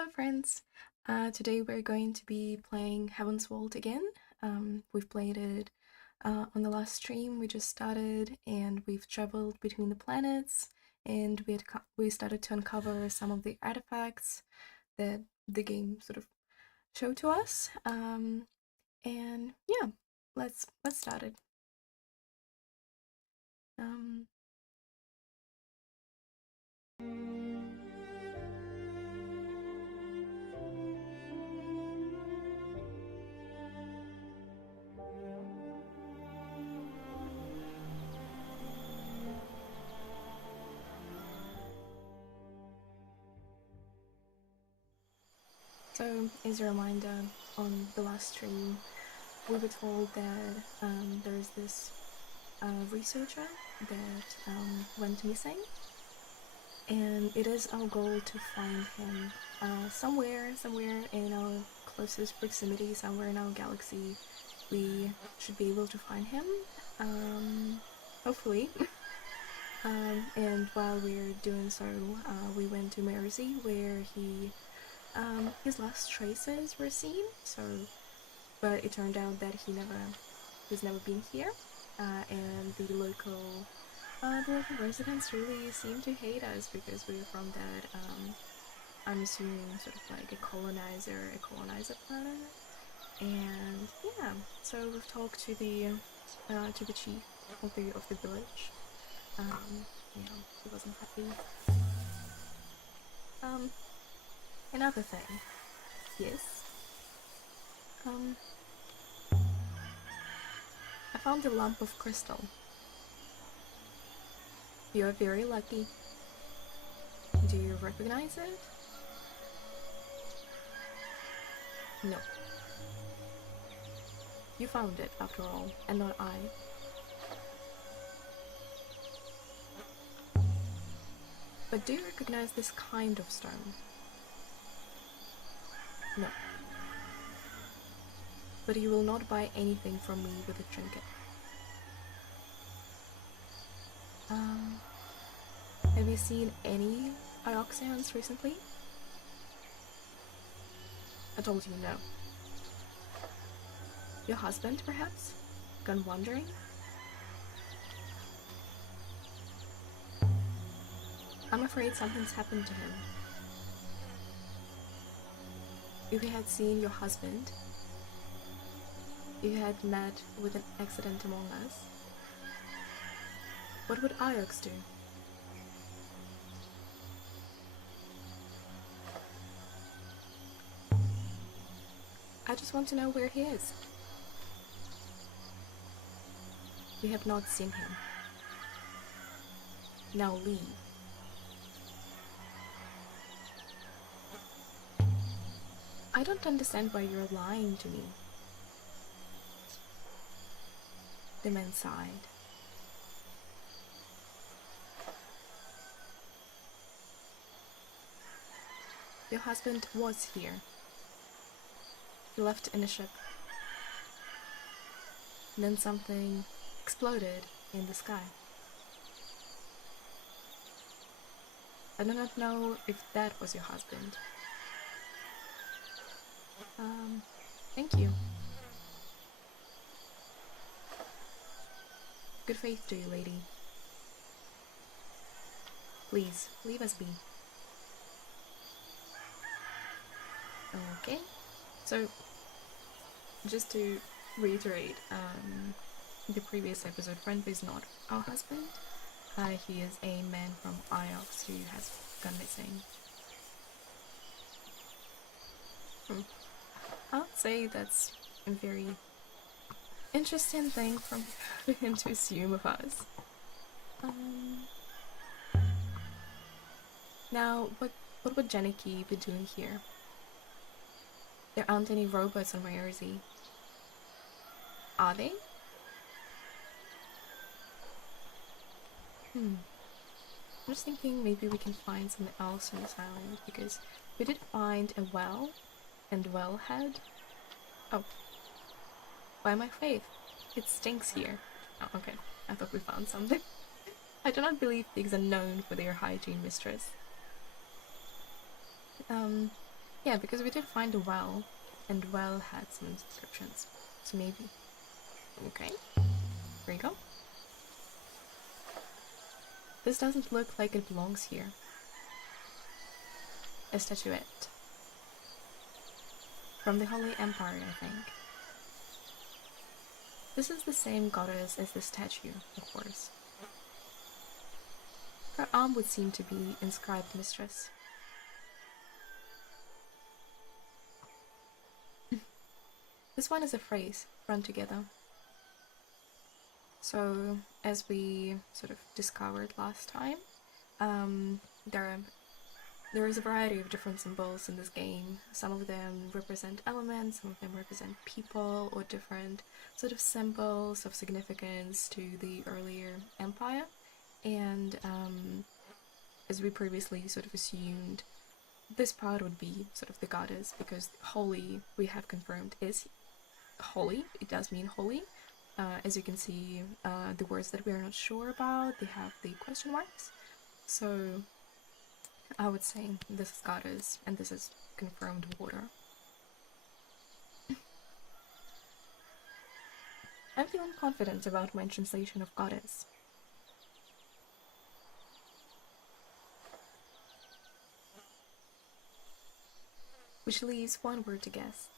Hello friends! Today we're going to be playing Heaven's Vault again. We've played it on the last stream we just started, and we've traveled between the planets, and we started to uncover some of the artifacts that the game sort of showed to us. And yeah, let's start it. So, as a reminder, on the last stream, we were told that there is this researcher that went missing, and it is our goal to find him somewhere in our closest proximity, somewhere in our galaxy. We should be able to find him, hopefully. And while we're doing so, we went to Mersey, where his last traces were seen. But it turned out that he's never been here, and the local residents really seem to hate us because we're from that, I'm assuming sort of like a colonizer planet. And yeah, so we've talked to the chief of the village. He wasn't happy. Another thing, yes. I found a lump of crystal. You are very lucky. Do you recognize it? No. You found it, after all, and not I. But do you recognize this kind of stone? No. But you will not buy anything from me with a trinket. Have you seen any Ioxians recently? I told you no. Your husband, perhaps? Gone wandering? I'm afraid something's happened to him. If you had seen your husband, if you had met with an accident among us, what would Iox do? I just want to know where he is. We have not seen him. Now leave. I don't understand why you're lying to me. The man sighed. Your husband was here. He left in a ship. And then something exploded in the sky. I do not know if that was your husband. Thank you. Good faith to you, lady. Please, leave us be. Okay. So, just to reiterate, the previous episode, Friend is not our husband. He is a man from Iox who has gone missing. I'd say that's a very interesting thing for him to assume of us. Now, what would Janicki be doing here? There aren't any robots on Myerzy. Are they? I'm just thinking maybe we can find something else on this island, because we did find a well and wellhead. Oh. By my faith, it stinks here. Oh, okay. I thought we found something. I do not believe pigs are known for their hygiene, mistress. Yeah, because we did find a well, and well had some inscriptions. So maybe. Okay, here you go. This doesn't look like it belongs here. A statuette. From the Holy Empire, I think. This is the same goddess as the statue, of course. Her arm would seem to be inscribed mistress. This one is a phrase, run together. So, as we sort of discovered last time, there is a variety of different symbols in this game. Some of them represent elements, some of them represent people, or different sort of symbols of significance to the earlier empire. And as we previously sort of assumed, this part would be sort of the goddess, because holy, we have confirmed, is holy. It does mean holy. As you can see, the words that we are not sure about, they have the question marks. So I would say this is goddess, and this is confirmed water. I'm feeling confident about my translation of goddess. Which leaves one word to guess.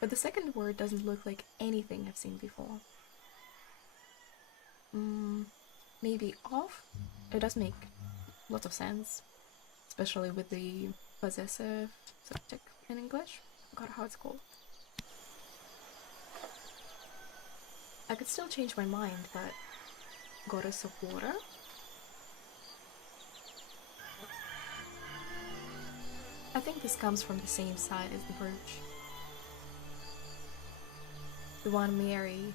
But the second word doesn't look like anything I've seen before. Maybe off? It does make lots of sense, especially with the possessive subject in English. I forgot how it's called. I could still change my mind, but goddess of water? I think this comes from the same side as the brooch. The one Mary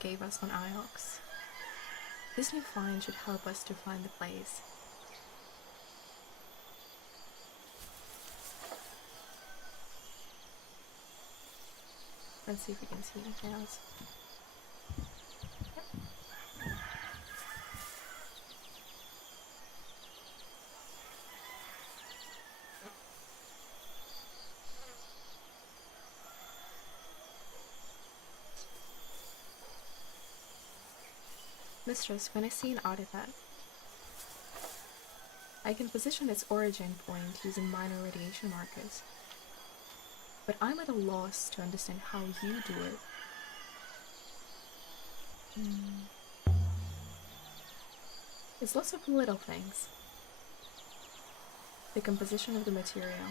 gave us on Iox. This new find should help us to find the place. Let's see if we can see anything else. Mistress, when I see an artifact, I can position its origin point using minor radiation markers. But I'm at a loss to understand how you do it. It's lots of little things. The composition of the material.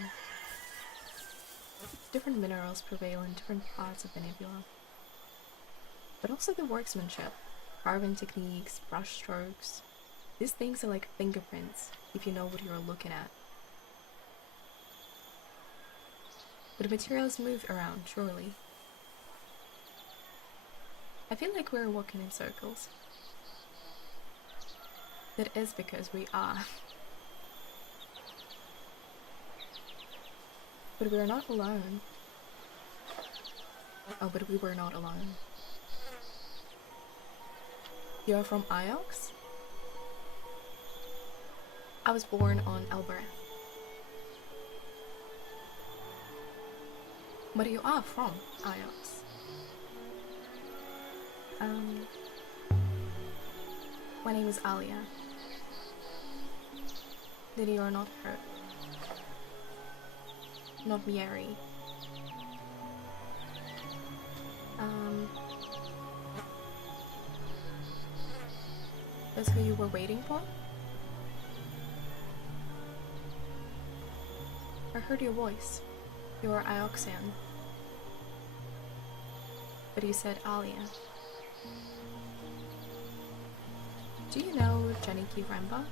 Different minerals prevail in different parts of the nebula. But also the workmanship. Carving techniques, brush strokes. These things are like fingerprints, if you know what you're looking at. But materials move around, surely. I feel like we're walking in circles. That is because we are. But we're not alone. Oh, but we were not alone. You're from Iox? I was born on Elbereth. But you are from Iox. My name is Aliya. Then you are not her. Not Mary. That's who you were waiting for? I heard your voice. You are Ioxian. But you said Aliya. Do you know Janiki Ramba?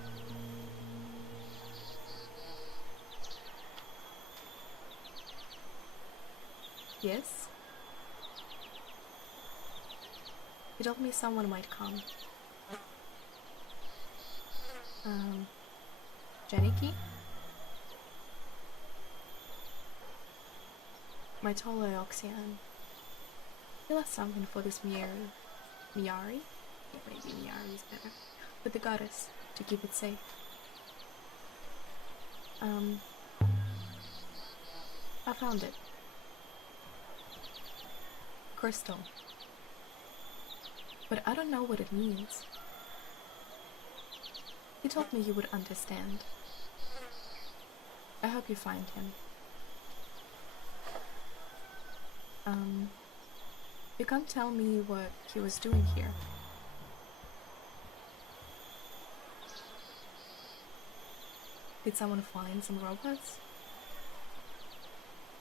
Yes? He told me someone might come. Janiki? My tall Ioxian. He left something for this Miari? Maybe Miari is better. With the goddess, to keep it safe. Um, I found it. Crystal. But I don't know what it means. He told me you would understand. I hope you find him. You can't tell me what he was doing here. Did someone find some robots?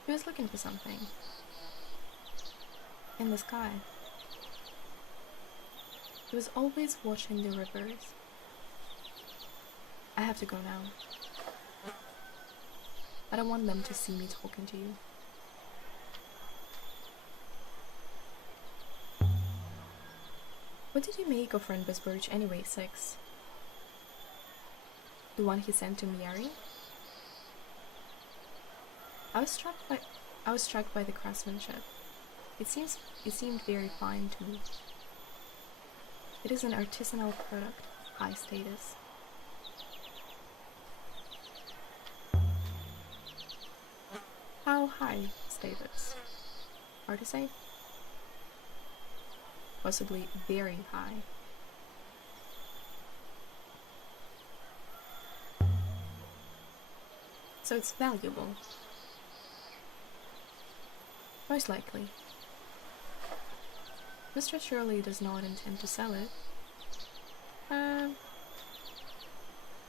He was looking for something. In the sky. He was always watching the rivers. I have to go now. I don't want them to see me talking to you. What did you make of Renba's brooch anyway, Six? The one he sent to Miari? I was struck by the craftsmanship. It seemed very fine to me. It is an artisanal product, high status. How high status? Hard to say. Possibly very high. So it's valuable. Most likely. Mr. Shirley does not intend to sell it.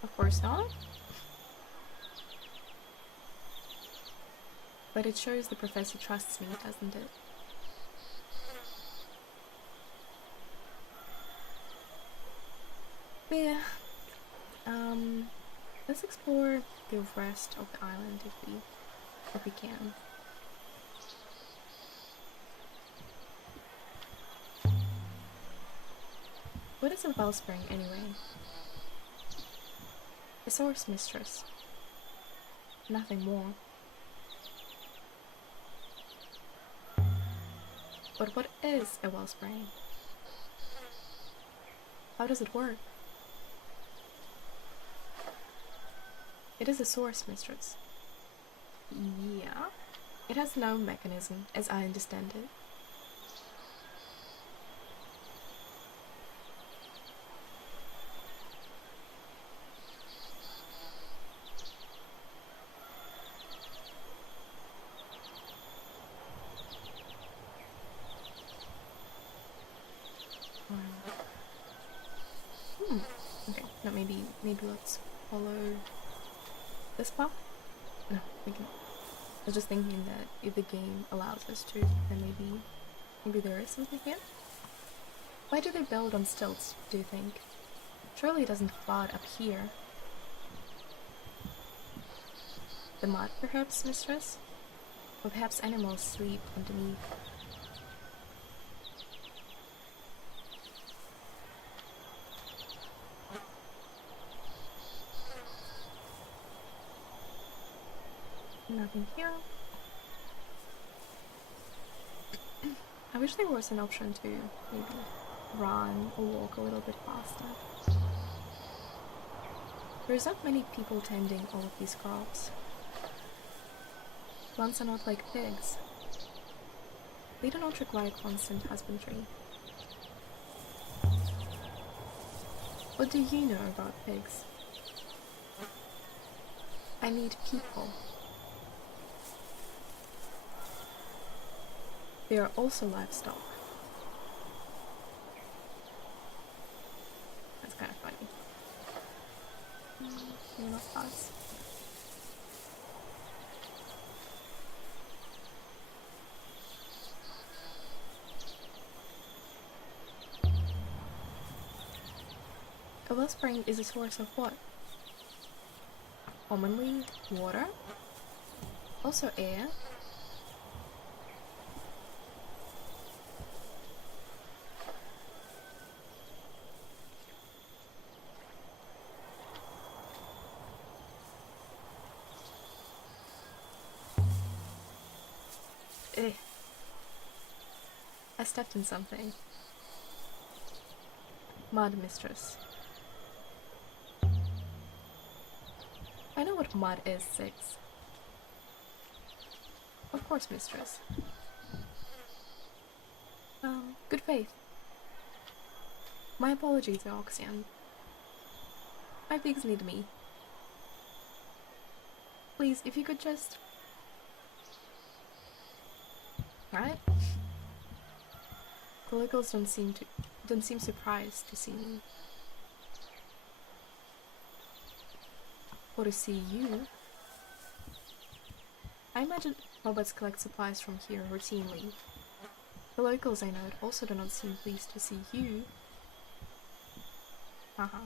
Of course not. But it shows the professor trusts me, doesn't it? But yeah. Let's explore the rest of the island if we can. What is a wellspring anyway? A source mistress. Nothing more. But what is a wellspring? How does it work? It is a source mistress. Yeah. It has no mechanism, as I understand it. Okay, no, maybe let's follow this path? No, we can. I was just thinking that if the game allows us to, then maybe there is something here. Why do they build on stilts, do you think? Surely it doesn't flood up here. The mud, perhaps, mistress? Or perhaps animals sleep underneath. Nothing here. I wish there was an option to maybe run or walk a little bit faster. There's not many people tending all of these crops. Plants are not like pigs. They do not require constant husbandry. What do you know about pigs? I need people. They are also livestock. That's kind of funny. Maybe not us. A wellspring is a source of what? Commonly, water. Also air. I stepped in something. Mud mistress. I I know what mud is, 6. Of course, mistress. Good faith. My apologies, Oxian. My pigs need me. Please, if you could just... Right? The locals don't seem surprised to see me. Or to see you. I imagine robots collect supplies from here routinely. The locals I know also do not seem pleased to see you. Haha.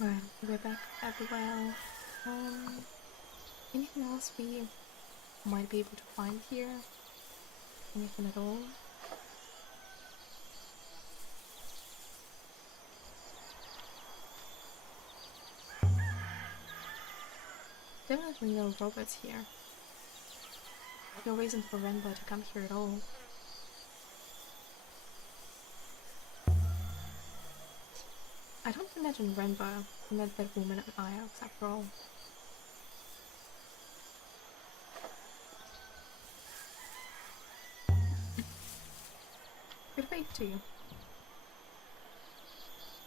Right, we're back at the well. Anything else we might be able to find here? Anything at all? Definitely no robots here. No reason for Renba to come here at all. I don't imagine Renba met that woman at Iox after all. Good faith to you.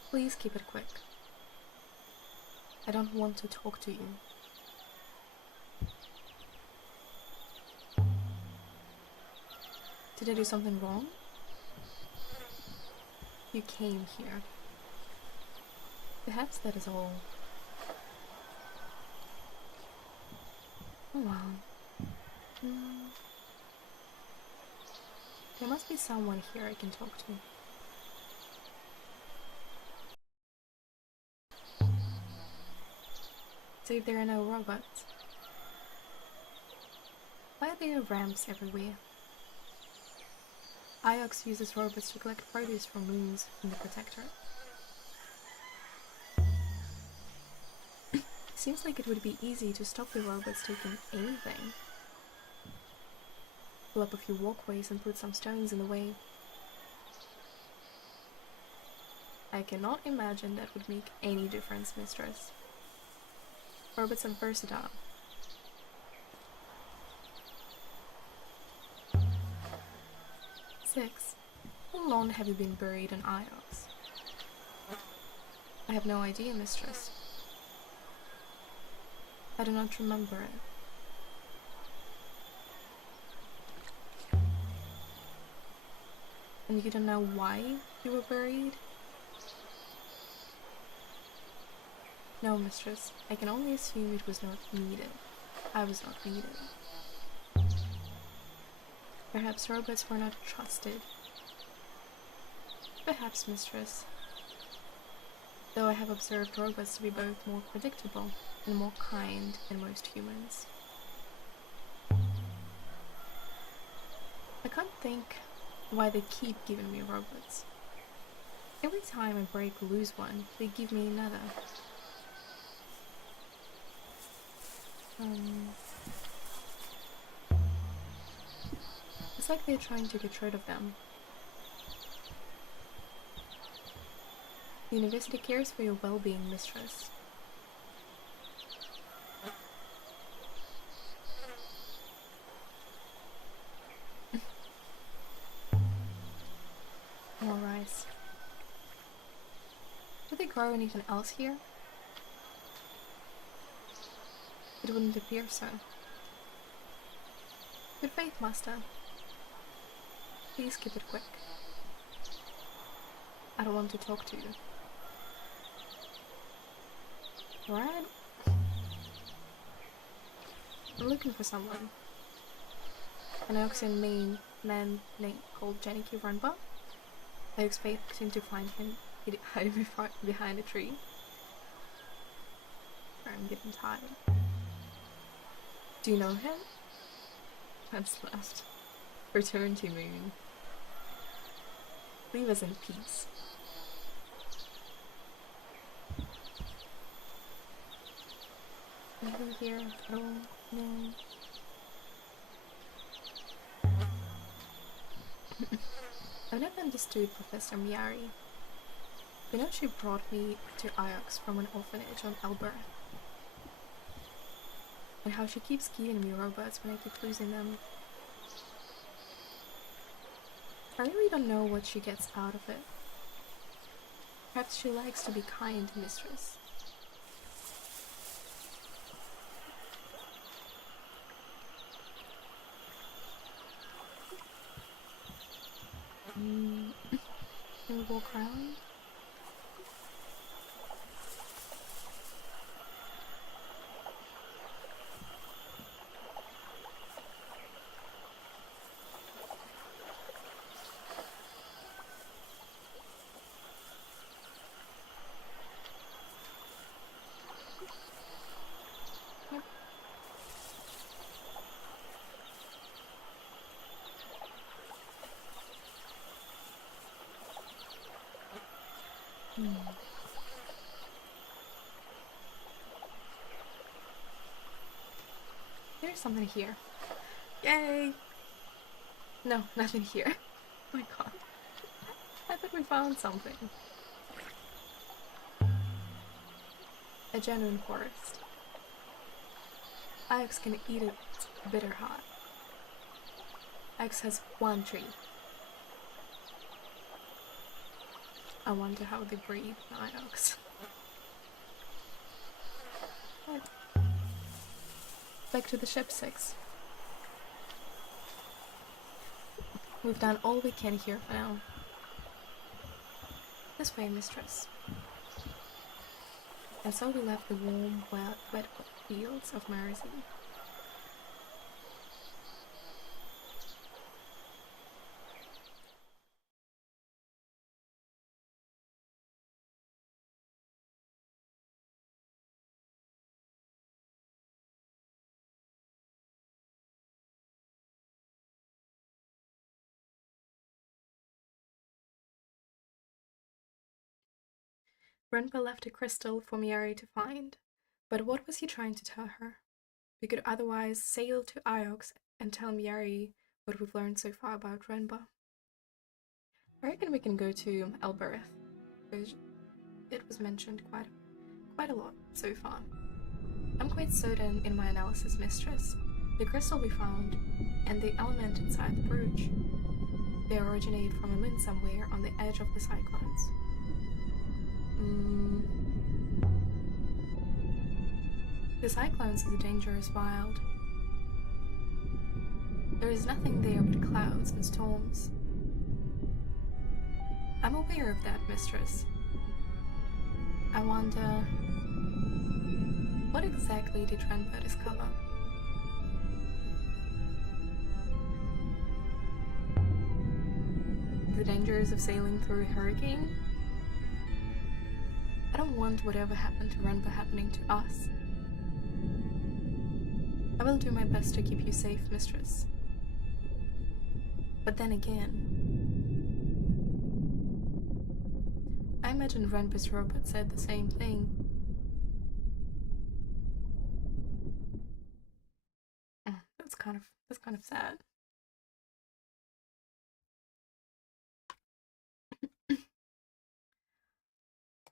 Please keep it quick. I don't want to talk to you. Did I do something wrong? You came here. Perhaps that is all. Oh well. There must be someone here I can talk to. So if there are no robots, why are there ramps everywhere? Iox uses robots to collect produce from moons in the Protectorate. Seems like it would be easy to stop the robots taking anything. Pull up a few walkways and put some stones in the way. I cannot imagine that would make any difference, mistress. Robots are versatile. Six. How long have you been buried in Iox? I have no idea, mistress. I do not remember it. And you don't know why you were buried? No, mistress. I can only assume it was not needed. I was not needed. Perhaps robots were not trusted. Perhaps, mistress. Though I have observed robots to be both more predictable and more kind than most humans. I can't think why they keep giving me robots. Every time I break or lose one, they give me another. It's like they're trying to get rid of them. The university cares for your well-being, mistress. More rice. Do they grow anything else here? It wouldn't appear so. Good faith, master. Please keep it quick. I don't want to talk to you. Alright. I'm looking for someone. An Oxian man named called Janiki Runba. I expecting to find him hiding behind a tree. I'm getting tired. Do you know him? That's left. Return to moon. Leave us in peace. Anything here at all? No. I've never understood Professor Miyari. You know, she brought me to Ajax from an orphanage on Elberth. And how she keeps giving me robots when I keep losing them. I really don't know what she gets out of it. Perhaps she likes to be kind, mistress. Can we walk around? Yep. There's something here. Yay! No, nothing here. Oh my god. I thought we found something. A genuine forest. Ajax can eat it bitter hot. Ajax has one tree. I wonder how they breathe in Ajax. Back to the ship 6. We've done all we can here for now. This way, mistress. And so we left the warm, wet fields of Mersey. Renpa left a crystal for Miari to find, but what was he trying to tell her? We could otherwise sail to Iox and tell Miari what we've learned so far about Renpa. I reckon we can go to Elbereth, because it was mentioned quite a lot so far. I'm quite certain in my analysis, mistress. The crystal we found, and the element inside the brooch, they originate from a moon somewhere on the edge of the cyclones. The cyclones is a dangerous wild. There is nothing there but clouds and storms. I'm aware of that, mistress. I wonder, what exactly did Renpa discover? The dangers of sailing through a hurricane? I don't want whatever happened to Renpa happening to us. I will do my best to keep you safe, mistress. But then again, I imagine Renpa's robot said the same thing. That's kind of sad.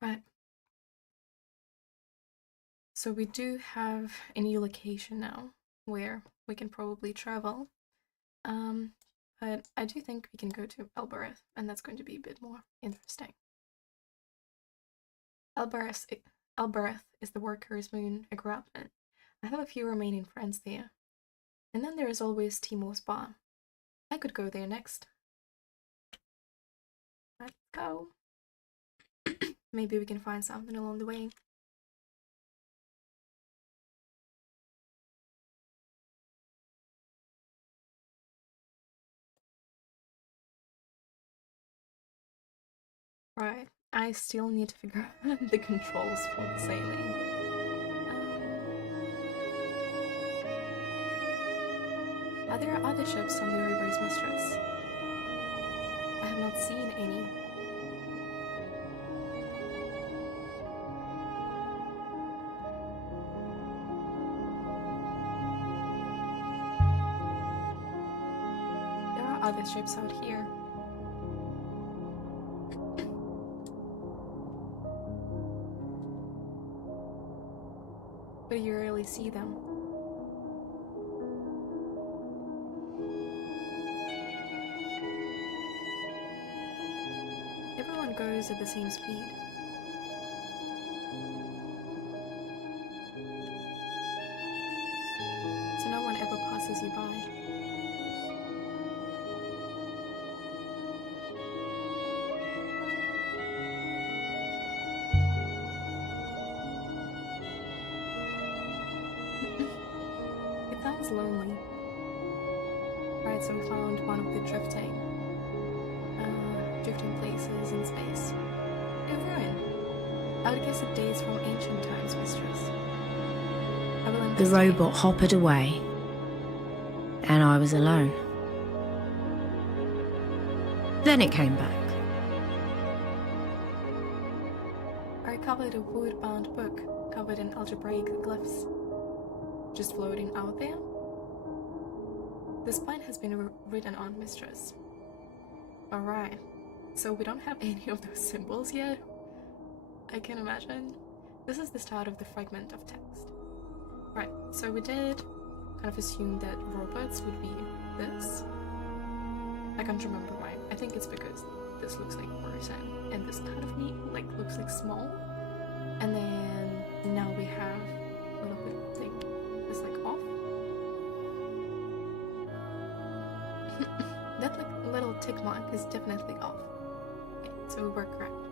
Right. So we do have a new location now where we can probably travel. But I do think we can go to Elbereth, and that's going to be a bit more interesting. Elbereth is the workers' moon, a grappling. I have a few remaining friends there. And then there is always Timor's bar. I could go there next. Let's go. Maybe we can find something along the way. Right, I still need to figure out the controls for the sailing. Are there other ships on the river's mistress? I have not seen any. There are other ships out here. but you rarely see them. Everyone goes at the same speed. So no one ever passes you by. It sounds lonely. Right, so we found one of the drifting places in space. A ruin. I would guess it dates from ancient times, mistress. The robot hoppered away, and I was alone. Then it came back. I recovered a wood-bound book covered in algebraic glyphs, just floating out there. This spine has been written on, mistress. Alright, so we don't have any of those symbols yet. I can imagine. This is the start of the fragment of text. Right, so we did kind of assume that robots would be this. I can't remember why. I think it's because this looks like a person and this kind of looks like small. And then now we have a little bit like this off. That little tick mark is definitely off. Okay, so we're correct.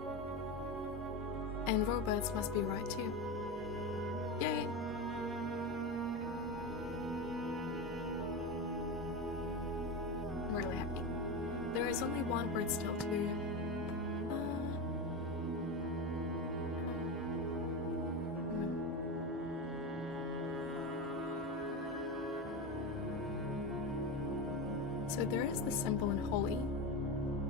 And robots must be right too. Yay! I'm really happy. There is only one word still to So there is the symbol in holy,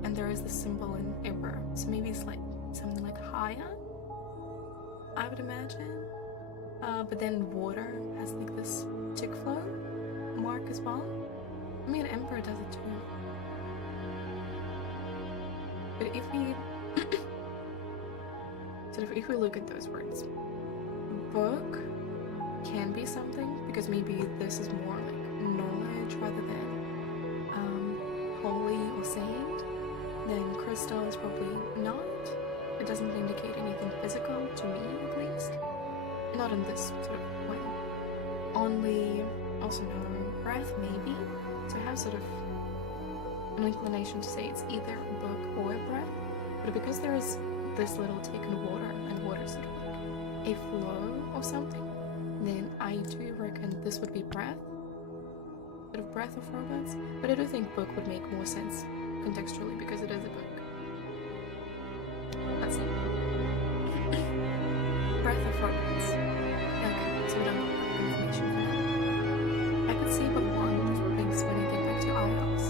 and there is the symbol in error. So maybe it's like something like higher, I would imagine. But then water has like this tick flow mark as well. I mean, emperor does it too. But if we if we look at those words, book can be something because maybe this is more like knowledge rather than holy or saint. Then crystal is probably not. It doesn't indicate anything physical to me, at least. Not in this sort of way. Only, also no, breath maybe. So I have sort of an inclination to say it's either a book or a breath. But because there is this little tick in water, and water is sort of like a flow or something, then I do reckon this would be breath. Bit of breath of robots. But I do think book would make more sense contextually because it is a book. Let's see. Breath of robots. Okay, so we don't have information for that. I could see but one of things when I get back to IOS.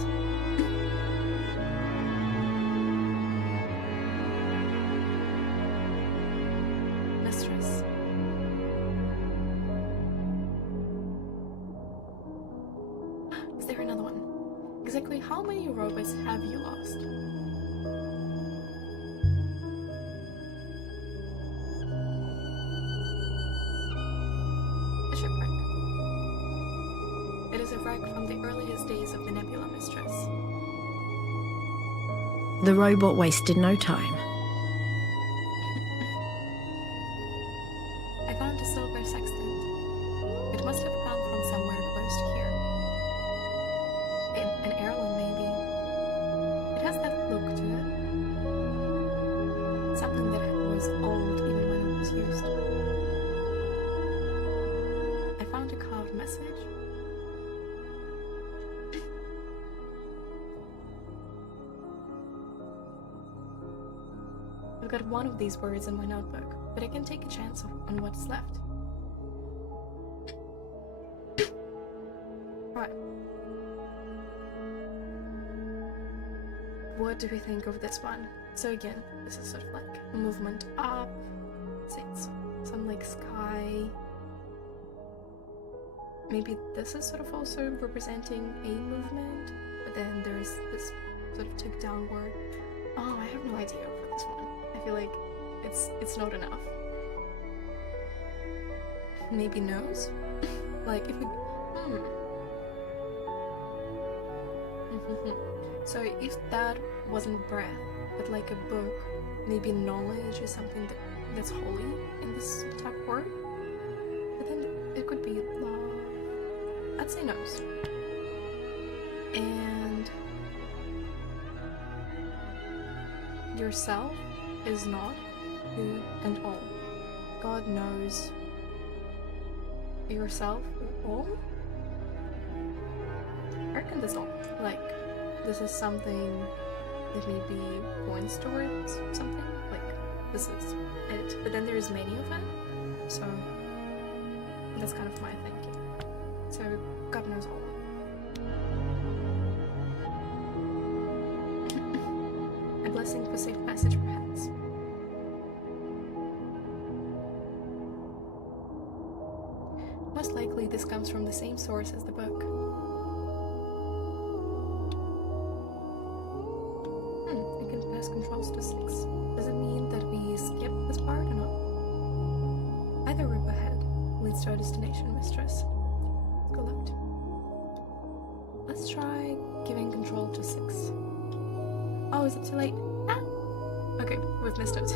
Mistress. Is there another one? Exactly how many robots have you lost? A shipwreck. It is a wreck from the earliest days of the Nebula, mistress. The robot wasted no time. I found a silver sextant. It must have come from somewhere close to here. An heirloom, maybe. It has that look to it. Something that was old even when it was used. I found a carved message. I've got one of these words in my notebook, but I can take a chance on what's left. Right. What do we think of this one? So again, this is sort of like a movement up. Say it's some like sky. Maybe this is sort of also representing a movement, but then there's this sort of tick downward. Oh, I have no idea for this one. I feel like it's not enough. maybe nose? Like, if we... So if that wasn't breath, but like a book, maybe knowledge is something that's holy in this type of word. But then it could be love. I'd say nose. And yourself is not who and all. God knows yourself all. I reckon that's all. Like, this is something that maybe points towards something. Like, this is it. But then there's many of them. So that's kind of my thinking. So God knows all. A blessing for safe passage, perhaps. Most likely this comes from the same source as the book. We can pass controls to 6. Does it mean that we skip this part or not? Either route ahead leads to our destination, mistress. Let's go left. Let's try giving control to 6. Oh, is it too late? Ah! Okay, we've missed it.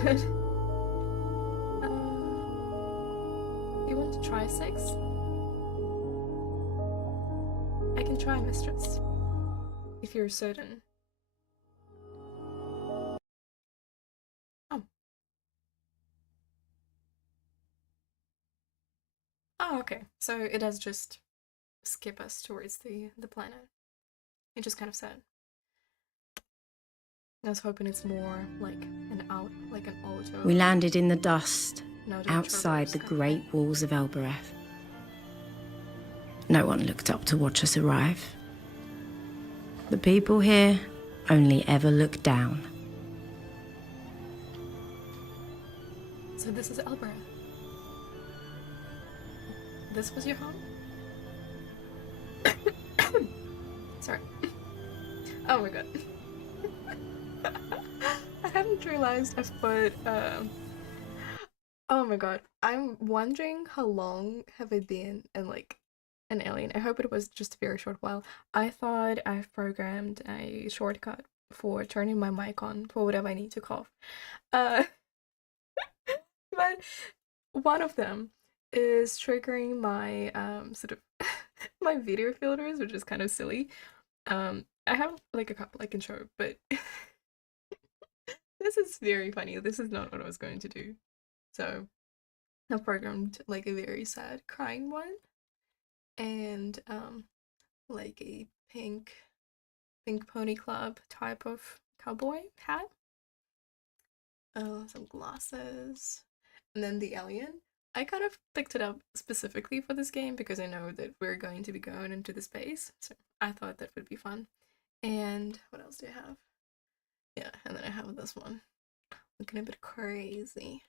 You want to try 6? I can try, mistress. If you're certain. Oh. Oh, okay. So it does just skip us towards the planet. It just kind of said. I was hoping it's more like an auto. We landed in the dust, No, outside the great walls of Elbereth. No one looked up to watch us arrive. The people here only ever look down. So this is Elbereth. This was your home? Sorry. Oh my god. I hadn't realized I've put, oh my god. I'm wondering how long have I been in, like, an alien. I hope it was just a very short while. I thought I've programmed a shortcut for turning my mic on for whatever I need to cough. But one of them is triggering my, sort of, my video filters, which is kind of silly. I have, like, a couple I can show, but this is very funny. This is not what I was going to do. So, I've programmed, like, a very sad crying one. And, like a pink pony club type of cowboy hat. Some glasses. And then the alien. I kind of picked it up specifically for this game because I know that we're going to be going into the space. So I thought that would be fun. And what else do I have? Yeah, and then I have this one. Looking a bit crazy.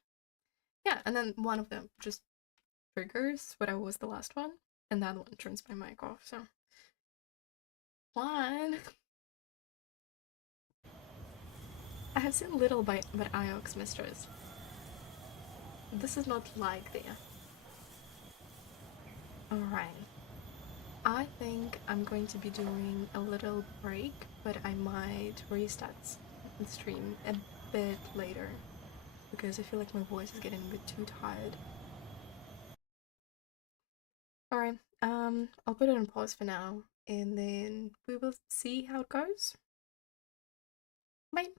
Yeah, and then one of them just triggers whatever was the last one. And that one turns my mic off, so. One. I have seen little but Iox, mistress. This is not like there. Alright. I think I'm going to be doing a little break, but I might restart the stream a bit later. Because I feel like my voice is getting a bit too tired. Alright, I'll put it on pause for now, and then we will see how it goes. Bye!